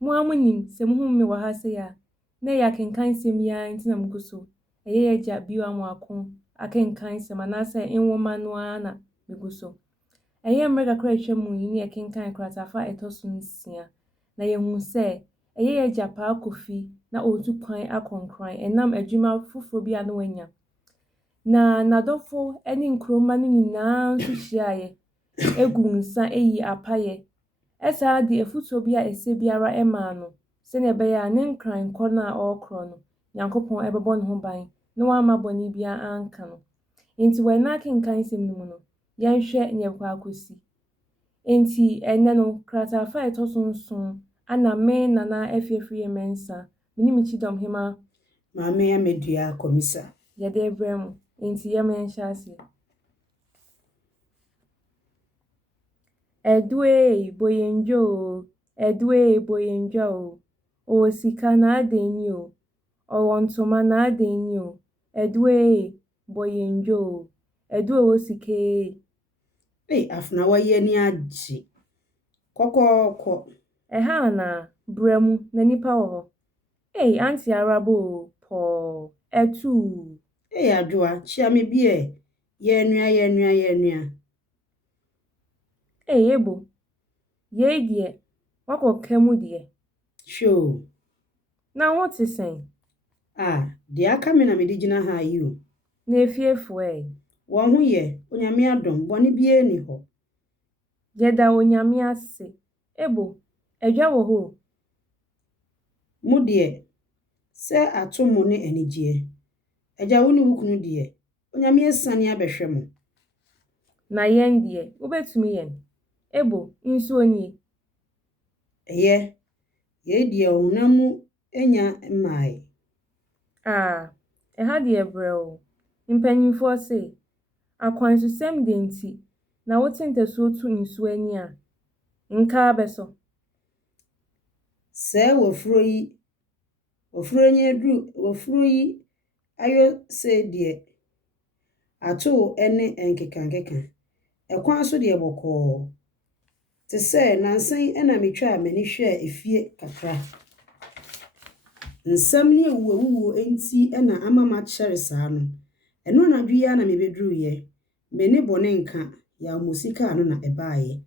Mo amunim se muhum me wa ha se ya. Na ya kenkan sem ya ntina mguso. Eye ya ja biwa amwako akenkan sem anase enwoma no ana mguso. Eye mrega kra twemu yini ya kenkan kratafa etoso nsia. Na yehu se eye ya ja pa akofi na otu kwan akonkran enam adwuma fufuro bi ano wanya. Na nadofo eni nkroma no nyinaa nso hyiaye egu nsa eyi apaye. Esa de efutuo bi a ese biara ema no se ne be ya ne nkran kɔ na ɔkro no Nyankopɔn ebebo ne ho ban na wama bɔne bia anka no. Enti we na kenkan sem no mu no yɛnhwɛ ne kwa akosi. Enti ene no kratafa etoso nson ana me nana efiefie mensa minim chidom hema maame ya medua komisa yɛde ebrem. Enti yɛmenhyɛ ase. Edue boyenjo, edue boyenjo. O sika na adeni o. O ntoma na adeni o. Edue boyenjo. Edue o sike. afuna waye ni agye. Kokoko. Eha na bremu na nipa wo ho. Auntie arabo po. Etu. Adwoa, chia me bie. Ye nua. Ebo. Ye die. Wako kemu die. Sure. Na what is saying? De aka me na me digina ha yi o. Na efiefo Won ho ye, onyame adom, bone bie ni ho. Yeda onyame ase. Ebo, edwa wo ho. Mu de se atomo ne anigye. Agya wo ne wukunu de. Onyame asane abehwe mo. Na yen de, obetumi yen. Ebo, nsu oni. Ye de onamu enya mai. Eha de ebreo. Mpanyimfo se akwansu sem de nti na wotentaso otu nsu ani a nka abeso. Se wofuro yi ayo se de ato ene enkeka. Ekwan so de boko. Te se nansan ena metwa mani hwe efie kakra. Nsam ne ewuwo enti ena amama kyere saa no. Eno na dwuya na mebedru ye. Mene bone nka ya musika no na ebaaye.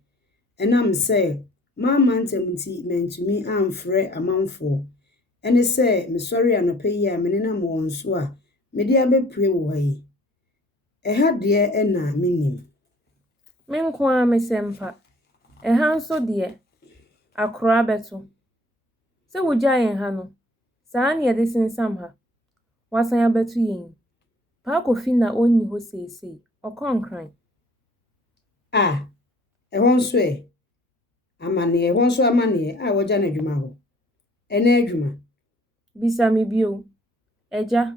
Enam se mama ntemti mentumi amfre amanfo. Ene se mesori anope ya mene na mo nso a mede abepue wo hayi. Eha de ena minim. Menko a mesempa. Eha nso de akora beto. Se wogya yen ha no. Saa ne yede sinsam ha. Wasan abeto yen. Pa kofi na onni ho seesei. Okonkran. Ehon so amane ehon so amane a wogya na adwuma ho. Ena adwuma. Bisa me bio. Eja,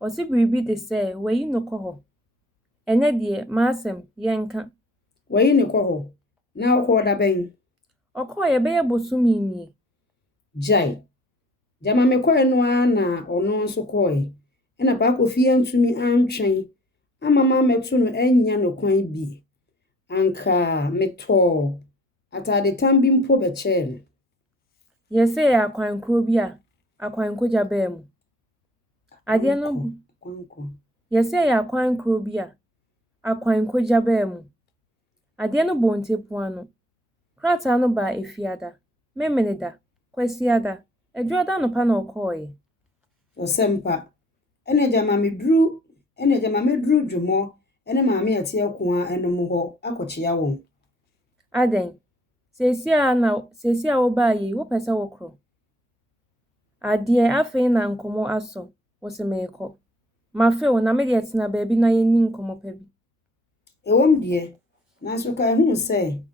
osi biribi de se wayi no kɔ hɔ. Ene de maasem yenka. Wayi ne kɔ hɔ. Na okɔ da ben. Okɔ ye beye bosumi ni. Jai. Jama me kɔ eno a na ono nso kɔ ena pa kofi antumi antwen. Amama meto no enya no kwan bi. Anka meto atade tambi mpo be che. Yese ya akwankro bi a akwankoja ba mu. Ade no yese ya akwankro bi a akwankoja ba mu. Ade no bontepo ano. Krata no ba efiada. Memeneda kwasiada. Edwoada no pa na okoye. Osempa. Ene jama medru dwomo ene maame ate akoa enom ho akochia won. Aden. Sesi a wo ba yi wo pese wo kro. Ade afei na nkomo aso wo se meko. Mafe wo na me de tena ba bi na yeni nkomo pa bi. Ewom de nanso ka hu se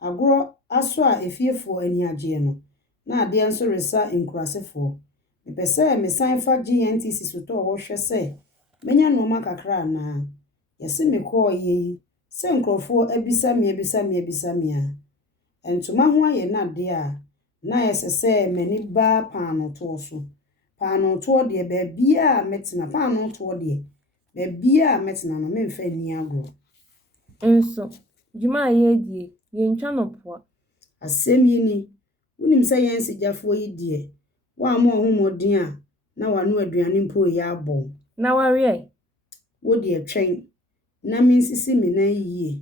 agro aso a efiefo ani agye no na ade nso resa nkurasefo. Mepese mesan fa GNTC so to wo hwe se menya no ma kakra na yese meko yi se nkrofo abisa me a entuma ho aye na de a na yese se mani ba paano to so paano to de ba bia metena paano to de ba bia metena no memfa ni agro Enso juma ye die ye ntwa no poa. Asem yi ni wonim sɛ yɛn sigyafoɔ yi deɛ wa ma ɔhomɔden a na wano aduane mpo yɛ abɔ Na wareɛ. wo deɛ twɛn na mensisi me nan yie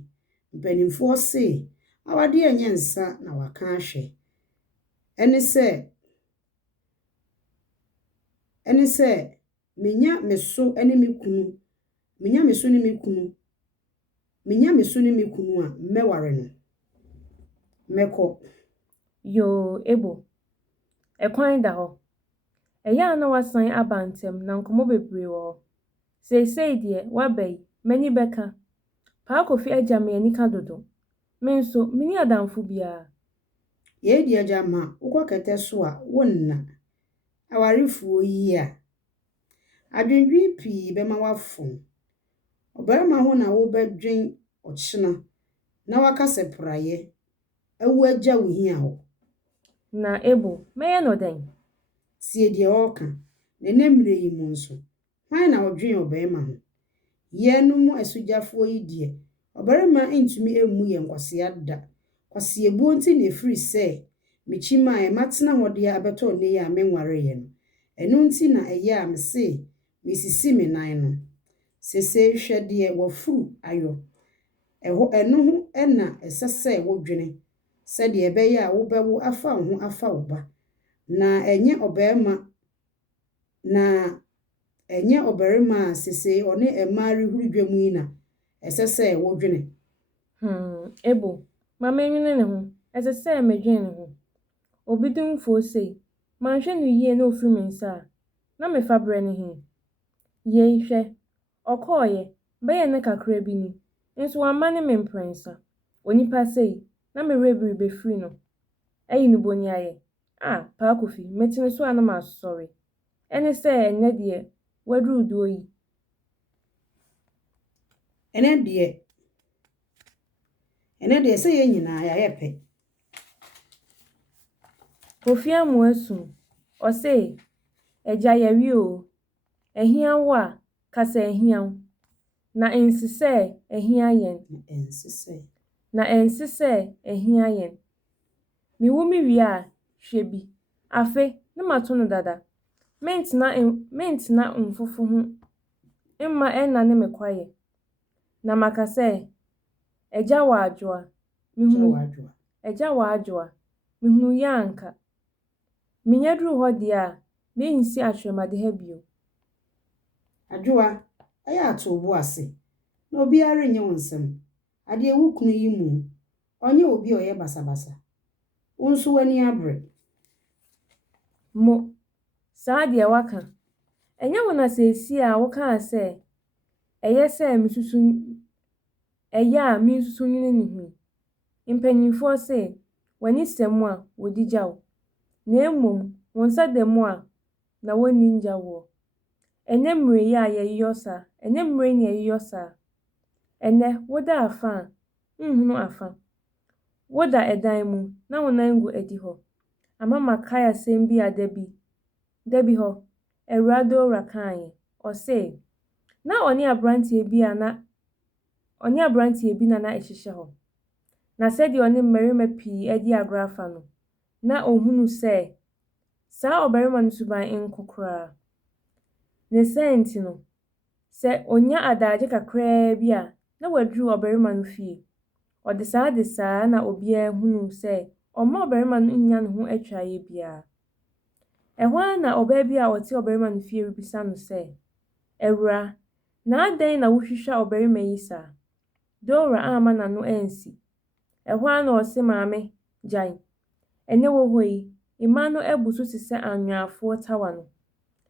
mpanimfoɔ se awade ɛnyɛ nsa na waka ahwɛ ɛne sɛ menya me so ne me kunu a mmɛware no mmɛkɔ. Yoo, Ebo. Ɛkwan da hɔ. Ɛyɛ a na wasan aba ntɛm na nkɔmmɔ bebree wɔ hɔ. Seesei deɛ waba yi, m'ani bɛka. Paa Kofi agya me anika dodo. Me nso, menni adamfo biara. Yɛdi agya ma wokɔ kɛtɛ so a wonna. Awarefoɔ yi a adwendwen pii bɛma wafom. Ɔbarima ho na wobɛdwen ɔkyena na wakasɛ prayɛ. Awu agya wo hia hɔ. Na Ebo, mɛyɛ no dɛn? Sie deɛ ɔka. Na ne mmerɛ yi mu nso, hwan na ɔdwen ɔbarima ho? Yɛn mu asogyafoɔ yi deɛ, ɔbarima ntumi emmu yɛn nkwasea da. Kwaseabuo nti na efiri sɛ mekyima a matena hɔ de abɛtɔ ne yi a menware yɛ no. Ɛno nti na ɛyɛ a mese mesisi me nan no. Sese hwɛ deɛ wafuru ayɔ. Ɛno ho ɛna ɛsɛ sɛ wodwene. Sɛdeɛ ɛbɛyɛ a wobɛwo afa wo ho afa wo ba. Na ɛnyɛ ɔbarima a sese ɔne ɛmaa rehuru dwa mu yi na ɛsɛ sɛ wodwene. Ebo, ma menwene ne ho. Ɛsɛ sɛ medwene ne ho. Obi dumfoɔ sei, manhwɛ no yie na ofiri me nsa a, na mefa brɛ ne he. Yei hwɛ, ɔkɔɔyɛ, bɛyɛ ne kakra bi ni. Nso wamma ne me mprɛnsa. Onipa sei, na mewerɛ bi rebɛfiri no. Ɛyi no bɔni ayɛ. Paa Kofi, metene so a na masɔre. Ɛne sɛ ɛnnɛ deɛ waduru duo yi. Ɛnɛ deɛ sɛ yɛn nyinaa yɛayɛ pɛ. Kofi amu asu. Ɔse, agya yɛwie o. Ɛhia wo a, kasa ɛhia wo. Na ɛnsi sɛ ɛhia yɛn. Na ɛnsi sɛ ɛhia yɛn. Miwu me wie a, hwɛ bi. Afe, na mato no dada. Mentena mfofo ho. Mma ɛnna ne me kwae. Na maka sɛ, agya wɔ adwoa. Agya wɔ adwoa. Mihunu yɛ anka. Minya duru hɔ deɛ a, mensi atwerɛmade ha bio. Adwoa, ɛyɛ ato bo ase. Na obiara nyɛ wo nsɛm. Adeɛ wo kunu yi mu. Ɔnyɛ obi a ɔyɛ basabasa. Wo nso w'ani abere. Mo, saa deɛ waka. Ɛnyɛ wo na seesi a wokaa sɛ, ɛyɛ a mensusu nwene ne ho. Mpanyimfoɔ se, w'ani sɛ mu a, wodi gya wo. Na mmom, wo nsa da mu a, na wonni ngya wo. Ɛnɛ mmerɛ yi a yɛyeyɔ saa. Ɛnɛ, woda afa a, nhunu afa. Woda ɛdan mu, na wo nan gu adi hɔ. Ama makae asɛm bi a dabi hɔ, Awurade owura kaeɛ. Ɔse, na ɔne aberanteɛ bi na ɛhyehyɛ hɔ. Na sɛdeɛ ɔne mmarima pii adi agorɔ afa no, na ohunu sɛ, saa ɔbarima no suban nko koraa. Ne saa nti no, sɛ onya adagye kakraa bi a, na waduru ɔbarima no fie. Ɔde saa na obiara hunu sɛ, ɔmma ɔbarima no nya ne ho atwaeɛ biara. Ɛhɔ ara na ɔbaa bi a ɔte ɔbarima no fie rebisa no sɛ, Awura, na adɛn na wohwehwɛ ɔbarima yi saa? Dawura amma n'ano ansi. Ɛhɔ ara na ɔse maame, gyae. Ɛnɛ wɔ hɔ yi, mmaa no abu so te sɛ anweafoɔ tawa no.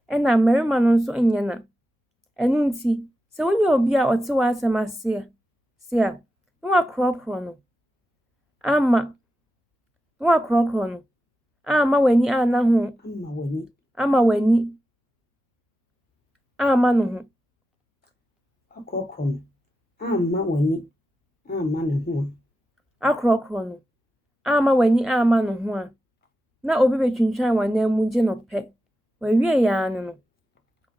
Ɛna mmarima no nso nyɛ na. Ɛno nti, sɛ wonya obi a ɔte w'asɛm ase a, na wakorɔkorɔ no. Amma w'ani anna ho. Amma w'ani amma no ho. Akorɔkorɔ no. Amma w'ani amma ne ho a. Akorɔkorɔ no. Amma w'ani amma no ho a. Na obi betwintwan w'anan mu gye no pɛ. Wawie yɛ ano no.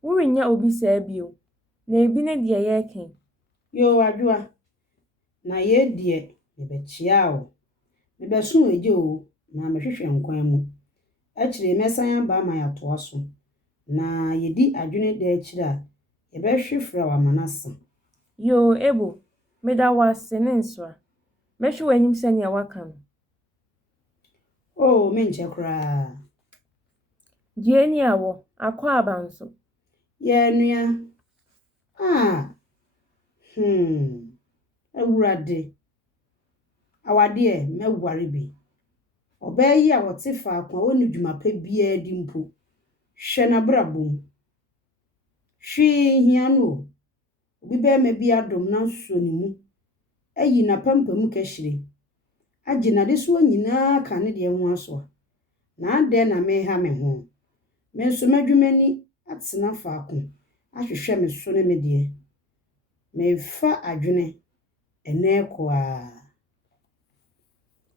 Worennya obi saa bio. Na ebi ne deɛ yɛreka. Yoo Adwoa. Na yɛ deɛ, mebɛkyia wo. Mebɛso agye o. na mehwehwɛ nkwan mu. Akyire mɛsan aba ama yɛatoa so. Na yɛdi adwene da akyire a yɛbɛhwe fra wama n'asa. Yo, Ebo, meda wase ne nswa. Mehwe w'anim sɛnea waka no. Oh, menkyɛ koraa. Die ni awo, akɔ aba nso. Yɛnua. Awurade. Awade mɛware bi. Ɔbaa yi a wɔte faako a wɔne dwuma pa biara di mpo. Hwɛ n'abrabɔ mu. Hwee hia no. Obi bɛrima bi adom na so ne mu. Ayi n'apampam kahyire. Agye n'adesoa nyinaa ka ne deɛ ho aso. Na adɛn na meha me ho. Me nso m'adwumani atena faako. Ahwehwɛ me so ne me deɛ. Mefa adwene ene kwa.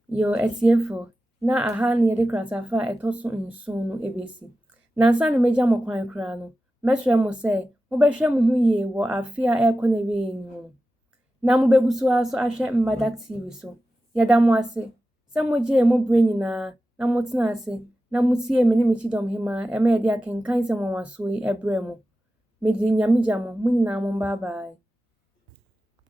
Yo, etiefo. Na aha ne yɛde kratafa a ɛtɔ so nson no ebesi. Na nsa ne megya mo kwan kra no. Mɛhwɛ mo sɛ mobɛhwɛ mo ho yie wɔ afe a ɛkɔ na wie no. Na mobegu so aso ahwɛ Mbadak TV so. Yɛda mo ase. Sɛ mogye mo bre nyinaa na motena ase na mutie me ne me Chidom Hema ɛma yɛde akenkan sɛ mo waso yi ɛbrɛ mo. Medi nyamegya mo nyinaa mo bye bye.